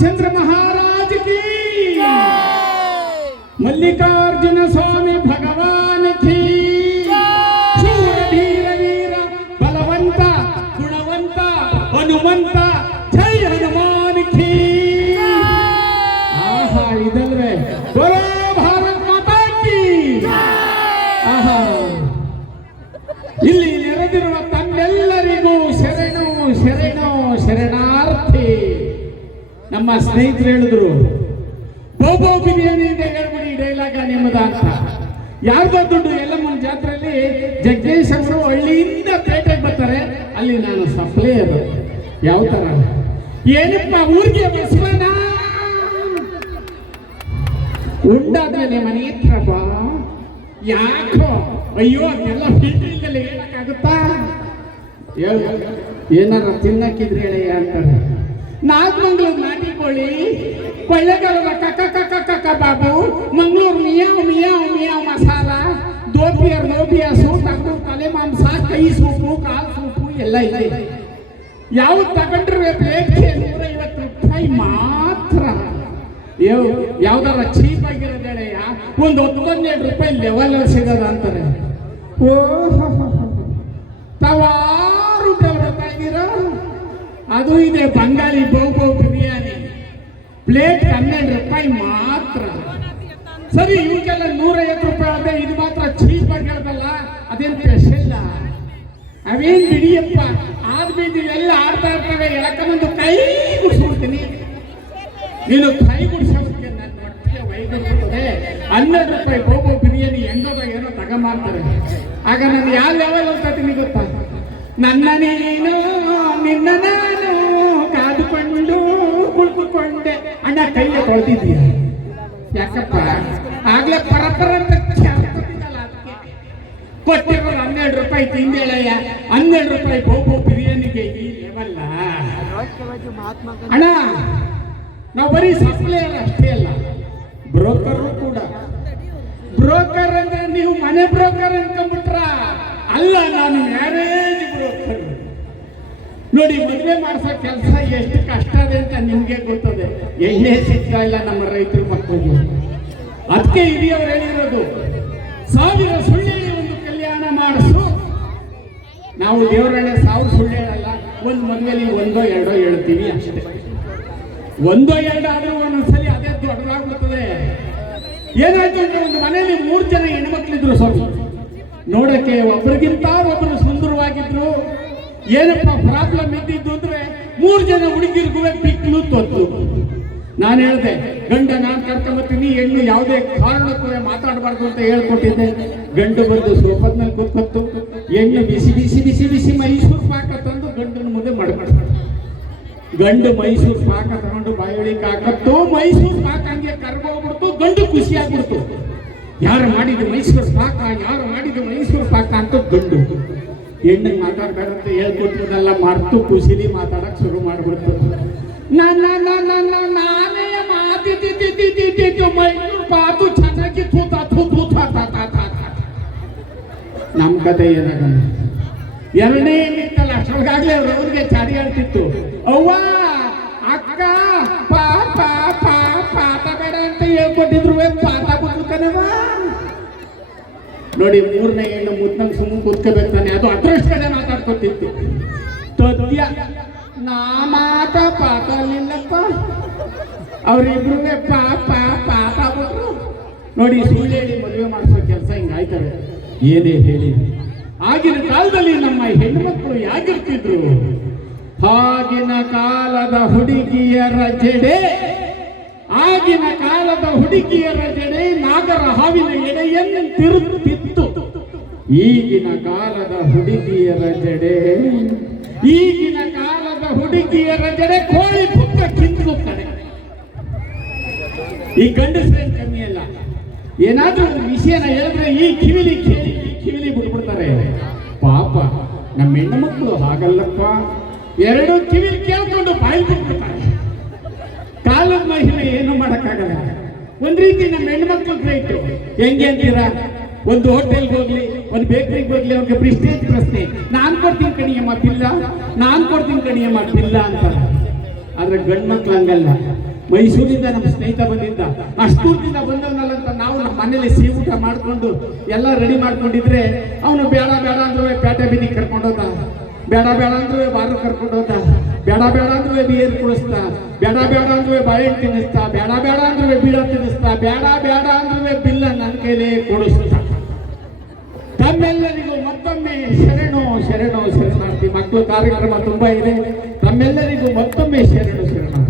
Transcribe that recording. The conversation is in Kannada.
ರಾಮಚಂದ್ರ ಮಹಾರಾಜ ಕಿ. ಮಲ್ಲಿಕಾರ್ಜುನ ಸ್ವಾಮಿ ಭಗವಾನ್ ಕಿ. ಶೂರ ಧೀರ ವೀರ ಬಲವಂತ ಗುಣವಂತ ಹನುಮಂತ ಜೈ ಹನುಮಾನ್ ಕಿ. ಆಹಾ ಇದಲ್ವೇ. ಬರೋ ಭಾರತ್ ಮಾತಾ ಕಿ. ಆಹಾ. ಇಲ್ಲಿ ನೆರೆದಿರುವ ನಮ್ಮ ಸ್ನೇಹಿತರು ಹೇಳಿದ್ರು, ಬೋಬೋ ಬಿರಿಯಾನಿ ಅಂತ ಹೇಳ್ಬಿಡಿ ಡೈಲಾಗ ನಿಮ್ಮದ ಅಂತ. ಯಾರ್ದೋ ದುಡ್ಡು ಎಲ್ಲಮ್ಮನ ಜಾತ್ರೆಯಲ್ಲಿ ಜಗ್ಗೇಶ್ ಅವರು ಹಳ್ಳಿಯಿಂದ ಪೇಟೆಗೆ ಬರ್ತಾರೆ. ಅಲ್ಲಿ ನಾನು ಸಪ್ಲೈಯರ್. ಯಾವ ತರ? ಏನಪ್ಪ, ಊರಿಗೆ ಬಸವಣ್ಣ ಉಂಡಾದ್ಮೇಲೆ ಮನೆ ಹತ್ರ ಬಾ. ಯಾಕೋ? ಅಯ್ಯೋ ಅದೆಲ್ಲ ಫೀಲ್ಡಿಂದಲ್ಲಿ ಹೇಳಕ್ಕಾಗುತ್ತಾ? ಹೇಳು, ಏನಾರ ತಿನ್ನಕ್ಕಿದ್ರೆ ಹೇಳಿ ಅಂತಾರೆ. ನಾಗಮಂಗ್ಳೂರ್ ನಾಟಿ ಕೋಳಿ. ಕೊಳ್ಳೆಗಾಲದ ಕಕ್ಕ ಕಕ್ಕ ಕಕ್ಕ ಬಾಬು. ಮಂಗಳೂರು ಮಿಯಾವ್ ಮಿಯಾವ್ ಮಿಯಾವ್ ಮಸಾಲ. ದೋಪಿಯರ್ ಸೂಪ್ ತಗಡು ತಲೆ ಮಾಂಸ, ಕೈ ಸೂಪು, ಕಾಲು ಸೂಪು, ಎಲ್ಲ ಇದೆ. ಯಾವ್ದು ತಗೊಂಡ್ರೆ ಪ್ಲೇಟ್ಗೆ ನೂರೈವತ್ತು ರೂಪಾಯಿ ಮಾತ್ರ. ಯಾವ ಯಾವ್ದಾರ ಚೀಪ್ ಆಗಿರೋದು ಹೇಳಯ್ಯ ಒಂದು ಹತ್ತೊಂದೆರಡು ರೂಪಾಯಿ ಲೆವೆಲ್ ಸಿಗೋದ ಅಂತಾರೆ. ಓ ಇದ್ದೀರಾ ಅದು ಇದೆ ಬಂಗಾಳಿ ಬಹು ಬಿರಿಯಾನಿ. ಪ್ಲೇಟ್ ಹನ್ನೆರಡು ರೂಪಾಯಿ ಮಾತ್ರ. ಸರಿ ಇವಕ್ಕೆಲ್ಲ ನೂರೈವತ್ತು ರೂಪಾಯಿ ಆದ್ರೆ ಇದು ಮಾತ್ರ ಚೀಪ್ ಆಗಿ ಹೇಳ್ದಲ್ಲ ಅದೇನು ಸ್ಪೆಷಲ್ ಅವೇನು ಬಿಡಿಯಪ್ಪ? ಆದ್ಮೇಲೆ ಎಲ್ಲ ಆಡ್ತಾ ಇರ್ತವೆ ಬಂದು ಕೈ ಗುಡಿಸ್ಬಿಡ್ತೀನಿ. ನೀನು ಕೈ ಗುಡಿಸೋದಕ್ಕೆ ನನ್ನ ಹೊಟ್ಟೆಗೆ ವೈದ್ಯರುತ್ತದೆ ಹನ್ನೆರಡು ರೂಪಾಯಿ ಬೌಬೌ ಬಿರಿಯಾನಿ ಹೆಂಗೋದ ಏನೋ ಮಾಡ್ತಾರೆ ಆಗ ನಾನು ಯಾವ ಲೆವೆಲ್ ಇದ್ದೀನಿ ಗೊತ್ತಾ? ನನ್ನ ನೀನು ನಿನ್ನ ನಾನು ಕಾದುಕೊಂಡು ಕುಳಿತುಕೊಂಡೆ. ಅಣ್ಣ, ಕೈಯ ತೊಳೆದಿದ್ದೀಯ? ಯಾಕಪ್ಪ? ಆಗ್ಲೇ ಪರಪರ ಅಂತ. ಕೊಟ್ಟಿರೋದು ಹನ್ನೆರಡು ರೂಪಾಯಿ ತಿಂದೇಳಯ್ಯ. ಹನ್ನೆರಡು ರೂಪಾಯಿ ಬೋಬು ಬಿರಿಯಾನಿಗೆ ಈ ಅಣ್ಣ, ನಾವು ಬರೀ ಸಪ್ಲೈಯರ್ ಅಷ್ಟೇ ಅಲ್ಲ, ಬ್ರೋಕರ್ ಕೂಡ. ಬ್ರೋಕರ್ ಅಂದ್ರೆ ನೀವು ಮನೆ ಬ್ರೋಕರ್ ಅನ್ಕೊಂಡ್ಬಿಟ್ರ ಅಲ್ಲ ನಾನು ಮ್ಯಾರೇಜ್ ಬ್ರೋಕರ್ ನೋಡಿ ಮದುವೆ ಮಾಡಿಸೋ ಕೆಲಸ ಎಷ್ಟು ಕಷ್ಟ ಇದೆ ಅಂತ ನಿಮಗೆ ಗೊತ್ತದೆ. ಎಣ್ಣೆ ಸಿಗ್ತಾ ಇಲ್ಲ ನಮ್ಮ ರೈತರು ಮಕ್ಕಳಿಗೆ. ಅದಕ್ಕೆ ಹಿರಿಯವರು ಹೇಳಿರೋದು, ಸಾವಿರ ಸುಳ್ಳೆಯಲ್ಲಿ ಒಂದು ಕಲ್ಯಾಣ ಮಾಡಿಸು. ನಾವು ದೇವರನ್ನೇ ಸಾವಿರ ಸುಳ್ಳು ಹೇಳಲ್ಲ ಒಂದು ಮನೆಯಲ್ಲಿ ಒಂದೋ ಎರಡೋ ಹೇಳ್ತೀವಿ ಅಷ್ಟೇ. ಒಂದೋ ಎರಡು ಆದ್ರೂ ಒಂದೊಂದ್ಸಲಿ ಅದೇ ದೊಡ್ಡದಾಗ್ಬಿಡ್ತದೆ. ಏನಾಯ್ತು ಅಂದ್ರೆ ಒಂದು ಮನೆಯಲ್ಲಿ ಮೂರು ಜನ ಹೆಣ್ಮಕ್ಳಿದ್ರು ಸ್ವಾಮಿ ನೋಡಕ್ಕೆ ಒಬ್ರಿಗಿಂತ ಒಬ್ಬರು ಸುಂದರವಾಗಿದ್ರು. ಏನಪ್ಪ ಪ್ರಾಬ್ಲಮ್ ಇದ್ದಿದ್ದು ಅಂದ್ರೆ ಮೂರು ಜನ ಹುಡುಗಿರ್ಗೂ ಬಿಕ್ಲು ತೊತ್ತು. ನಾನು ಹೇಳ್ದೆ, ಗಂಡ ನಾನು ಕರ್ಕೊಂಬತ್ತೀನಿ ಹೆಣ್ಣು ಯಾವುದೇ ಕಾರಣಕ್ಕೂ ಮಾತಾಡಬಾರ್ದು ಅಂತ ಹೇಳ್ಕೊಟ್ಟಿದ್ದೆ. ಗಂಡು ಬಂದು ಮೇಲೆ ಕೂತ್ಕೊತ್ತು. ಹೆಣ್ಣು ಬಿಸಿ ಬಿಸಿ ಬಿಸಿ ಬಿಸಿ ಮೈಸೂರು ಪಾಕ ತಂದು ಗಂಡನ ಮುಂದೆ ಮಾಡ್ಬಾರ್ದು ಗಂಡು ಮೈಸೂರು ಪಾಕ ತಗೊಂಡು ಬಾಯೊಳಿಗೆ ಹಾಕತ್ತು ಮೈಸೂರು ಪಾಕ ಹಂಗೆ ಕರ್ಗೋಗ್ಬಿಡ್ತು ಗಂಡು ಖುಷಿ ಆಗ್ಬಿಡ್ತು. ಯಾರು ಮಾಡಿದ್ದು ಮೈಸೂರು ಪಾಕ, ಯಾರು ಮಾಡಿದ್ದು ಮೈಸೂರು ಪಾಕ ಅಂತ ಗಂಡು. ಹೆಣ್ಣಿಗೆ ಮಾತಾಡ್ಬೇಡ ಅಂತ ಮರ್ತು ಖುಷಿಲಿ ಮಾತಾಡಕ್ ಶುರು ಮಾಡ್ಬಿಡ್ತು ನನ್ನ ನನ್ನ ನಾನೇ ಮಾತಿದ್ದು ಮೈಸೂರು ಪಾತು ಚೆನ್ನಾಗಿ ತೂತ ತೂತ ತಾ ತಾ ತಾ ತಾ. ನಮ್ ಕತೆ ಏನಾಗಲ್ಲ ಎರಡನೇ ನೋಡಿ, ಮೂರನೇ ಹೆಣ್ಣು ಮುದ್ದಂಗ್ ಸುಮ್ಮನೆ ಕೂತ್ಕೋಬೇಕು ತಾನೆ. ಅದು ಅದೃಷ್ಟ ಮಾತಾಡ್ಕೊತಿತ್ತು. ನಾ ಮಾತ ಪಾತಲಿಲ್ಲಪ್ಪ ಅವ್ರಿಬ್ರು ಪಾ ಪಾಪ ಬಿಟ್ರು ನೋಡಿ ಸುಳ್ಳು ಹೇಳಿ ಮದುವೆ ಮಾಡಿಸೋ ಕೆಲಸ ಹಿಂಗಾಯ್ತವೆ ಏನೇ ಹೇಳಿ. ಆಗಿನ ಕಾಲದಲ್ಲಿ ನಮ್ಮ ಹೆಣ್ಣು ಮಕ್ಕಳು ಯಾಗಿರ್ತಿದ್ರು ಆಗಿನ ಕಾಲದ ಹುಡುಗಿಯರ ಜಡೆ, ಆಗಿನ ಕಾಲದ ಹುಡುಗಿಯರ ಜಡೆ ನಾಗರ ಹಾವಿನ ಎಡೆಯಂತಿರುತ್ತಿತ್ತು ಈಗಿನ ಕಾಲದ ಹುಡುಗಿಯರ ಜಡೆ, ಈಗಿನ ಕಾಲದ ಹುಡುಗಿಯರ ಜಡೆ ಕೋಳಿ ಪುಕ್ಕ ಕಿಂದುತ್ತದೆ ಈ ಗಂಡಸರೇ ಕಮ್ಮಿ ಅಲ್ಲ? ಏನಾದ್ರೂ ಒಂದು ವಿಷಯನ ಹೇಳಿದ್ರೆ ಈ ಕಿವಿಲಿ ಈ ಕಿವಿಲಿ ಬಿಟ್ಬಿಡ್ತಾರೆ. ಪಾಪ, ನಮ್ಮ ಹೆಣ್ಣು ಮಕ್ಕಳು ಹಾಗಲ್ಲಪ್ಪ. ಎರಡು ಕಿವಿಲಿ ಕೇಳ್ಕೊಂಡು ಬಾಯಿ ಬಿಟ್ಬಿಡ್ತಾರೆ. ಕಾಲದ ಮಹಿಳೆ ಏನು ಮಾಡಕ್ಕಾಗಲ್ಲ. ಒಂದ್ ರೀತಿ ನಮ್ಮ ಹೆಣ್ಮಕ್ಳು ಗ್ರೇಟ್ ಹೆಂಗೆ ಅಂತೀರಾ? ಒಂದು ಹೋಟೆಲ್ಗೆ ಹೋಗ್ಲಿ, ಒಂದು ಬೇಕರಿಗೆ ಹೋಗ್ಲಿ, ಅವ್ರಿಗೆ ಪ್ರಿಸ್ಟೇಜ್ ಪ್ರಶ್ನೆ. ನಾನ್ ಕೊಡ್ತೀನಿ ಕಣಿಯಮ್ಮ ಪಿಲ್ಲ ನಾನ್ ಕೊಡ್ತೀನಿ ಕಣಿಯಮ್ಮ ಪಿಲ್ಲ ಅಂತ. ಆದ್ರೆ ಗಂಡ್ ಮಕ್ಳು ಹಂಗಲ್ಲ. ಮೈಸೂರಿಂದ ನಮ್ಮ ಸ್ನೇಹಿತ ಬಂದಿದ್ದ. ಅಷ್ಟೂರ್ದಿಂದ ಬಂದವನಲ್ಲ ಅಂತ ನಾವು ನಮ್ಮ ಮನೇಲಿ ಸಿಹಿ ಊಟ ಮಾಡ್ಕೊಂಡು ಎಲ್ಲ ರೆಡಿ ಮಾಡ್ಕೊಂಡಿದ್ರೆ ಅವನು ಬೇಡ ಬೇಡ ಅಂದ್ರೆ ಪೇಟೆ ಬೀದಿಗೆ ಕರ್ಕೊಂಡೋದ ಬೇಡ ಬೇಡ ಅಂದ್ರೆ ಬಾರು ಕರ್ಕೊಂಡೋದ ಬೇಡ ಬೇಡ ಅಂದ್ರೆ ಬಿಯರ್ ಕುಡಿಸ್ತಾ, ಬೇಡ ಬೇಡ ಅಂದ್ರೆ ಬಾಳೆಹಣ್ಣು ತಿನ್ನಿಸ್ತಾ, ಬೇಡ ಬೇಡ ಅಂದ್ರೆ ಬೀಡ ತಿನ್ನಿಸ್ತಾ, ಬೇಡ ಬೇಡ ಅಂದ್ರೆ ಬಿಲ್ಲ ನನ್ನ ಕೈಲೇ ಕೊಡಿಸ್ತಾ ತಮ್ಮೆಲ್ಲರಿಗೂ ಮತ್ತೊಮ್ಮೆ ಶರಣು ಶರಣು, ಶರಣಾರ್ಥಿ. ಮಕ್ಕಳು, ಕಾರ್ಯಕ್ರಮ ತುಂಬಾ ಇದೆ. ತಮ್ಮೆಲ್ಲರಿಗೂ ಮತ್ತೊಮ್ಮೆ ಶರಣು, ಶರಣಾರ್ಥಿ.